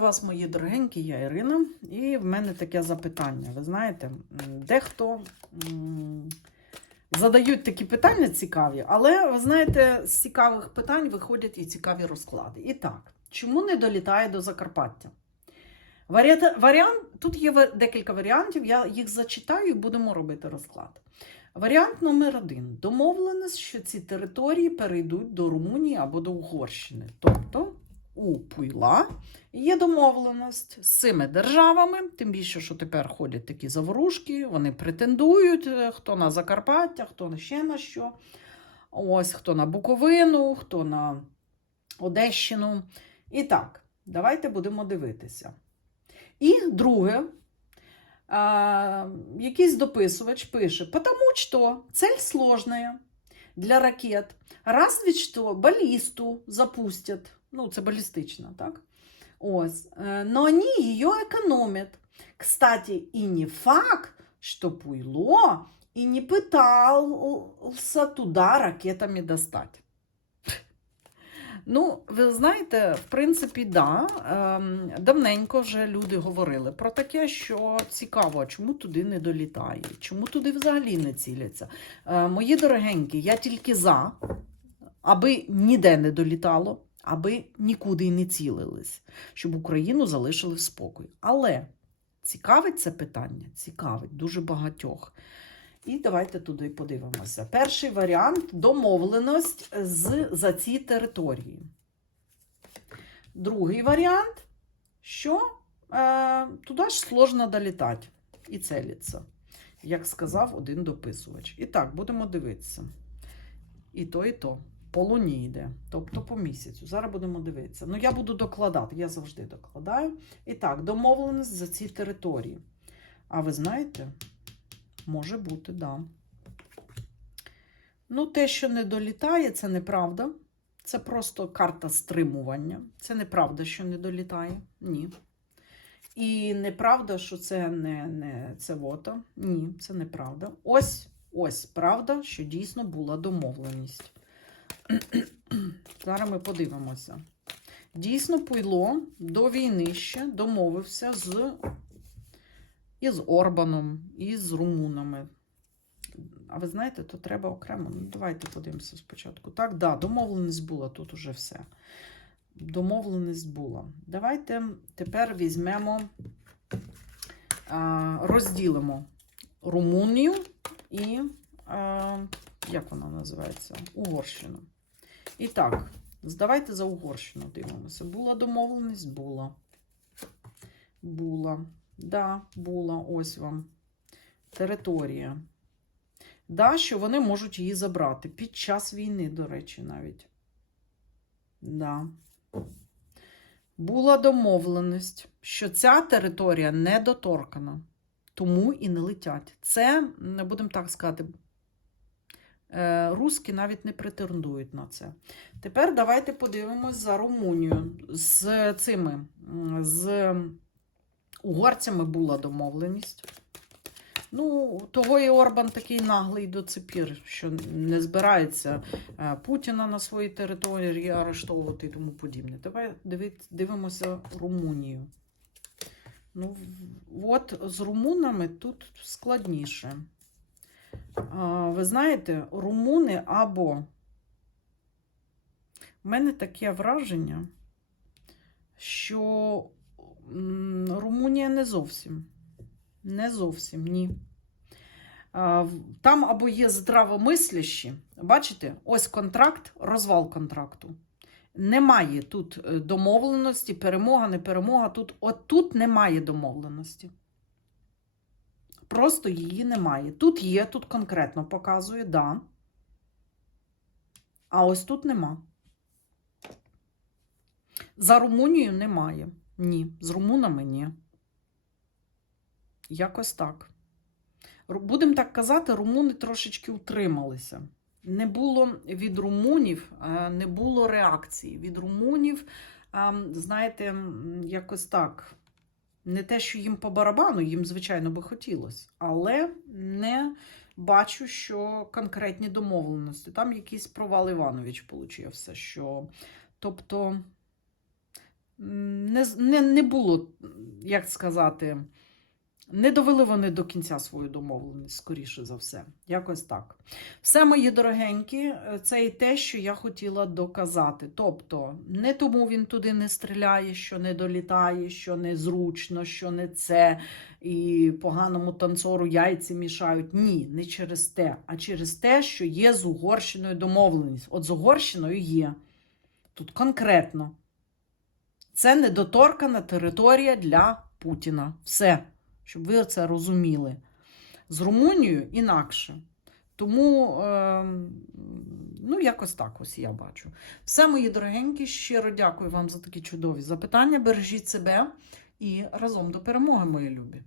вас, мої дорогенькі, я Ірина, і в мене таке запитання. Ви знаєте, дехто задають такі питання цікаві, але ви знаєте, з цікавих питань виходять і цікаві розклади. І так, чому не долітає до Закарпаття? Варіант, тут є декілька варіантів, я їх зачитаю і будемо робити розклад. Варіант номер один: домовленість, що ці території перейдуть до Румунії або до Угорщини. Тобто у Пуйла є домовленість з цими державами, тим більше, що тепер ходять такі заворушки, вони претендують, е, хто на Закарпаття, хто ще на що. Ось хто на Буковину, хто на Одещину. І так, давайте будемо дивитися. І друге, а, якийсь дописувач пише, потому что цель сложная для ракет. Разве что балісту запустять. Ну, це балістична, так? Ось. Е, Но они ее экономят. Кстати, и не факт, что Пуйло и не пытался туда ракетами достать. Ну, ви знаєте, в принципі, да. Ем, давненько вже люди говорили про таке, що цікаво, чому туди не долітає, чому туди взагалі не ціляться. Е, мої дорогенькі, я тільки за, аби ніде не долітало, аби нікуди й не цілились, щоб Україну залишили в спокій. Але цікавить це питання? Цікавить дуже багатьох. І давайте туди подивимося. Перший варіант домовленість з, за ці території. Другий варіант, що е, туди ж сложно долітати і целиться, як сказав один дописувач. І так, будемо дивитися. І то, і то. По луні йде, тобто по місяцю. Зараз будемо дивитися. Ну, я буду докладати, я завжди докладаю. І так, домовленість за ці території. А ви знаєте, може бути, да. Ну, те, що не долітає, це неправда. Це просто карта стримування. Це неправда, що не долітає. Ні. І неправда, що це не, не це вота. Ні, це неправда. Ось, ось правда, що дійсно була домовленість. Зараз ми подивимося. Дійсно, Пуйло до війни ще домовився з із Орбаном, і з румунами. А ви знаєте, то треба окремо. Ну, давайте подивимося спочатку. Так, да, домовленість була тут уже все. Домовленість була. Давайте тепер візьмемо, розділимо Румунію і, як вона називається? Угорщину. І так, давайте за Угорщину дивимося. Була домовленість? Була. Була. Да, була, ось вам територія. Да, що вони можуть її забрати під час війни, до речі, навіть. Да. Була домовленість, що ця територія недоторкана, тому і не летять. Це, будемо так сказати, руски навіть не претендують на це. Тепер давайте подивимось за Румунію з цими. з угорцями була домовленість. Ну, того і Орбан такий наглий до цепір, що не збирається е, Путіна на своїй території арештовувати і тому подібне. Давай дивимося Румунію. Ну, от з румунами тут складніше. Ви знаєте, румуни або в мене таке враження, що Румунія не зовсім. Не зовсім ні. Там або є здравомислящі, бачите, ось контракт, розвал контракту. Немає тут е, домовленості, перемога, не перемога. Тут, от тут немає домовленості. Просто її немає. Тут є, тут конкретно показує, да. А ось тут нема. За Румунію немає. Ні. З румунами ні. Якось так. Будемо так казати, румуни трошечки утрималися. Не було від румунів, е, не було реакції. Від румунів, е, знаєте, якось так. Не те, що їм по барабану, їм, звичайно, би хотілося, але не бачу, що конкретні домовленості. Там якийсь провал Іванович получився. Що... Тобто, не, не, не було, як сказати, не довели вони до кінця свою домовленість, скоріше за все. Якось так. Все, мої дорогенькі, е, це і те, що я хотіла доказати. Тобто, не тому він туди не стріляє, що не долітає, що незручно, що не це, і поганому танцору яйці мішають. Ні, не через те, а через те, що є з Угорщиною домовленість. От з Угорщиною є. Тут конкретно. Це недоторкана територія для Путіна. Все, щоб ви це розуміли. З Румунією інакше. Тому, е, ну, якось так ось я бачу. Все, мої дорогенькі, щиро дякую вам за такі чудові запитання. Бережіть себе і разом до перемоги, мої любі.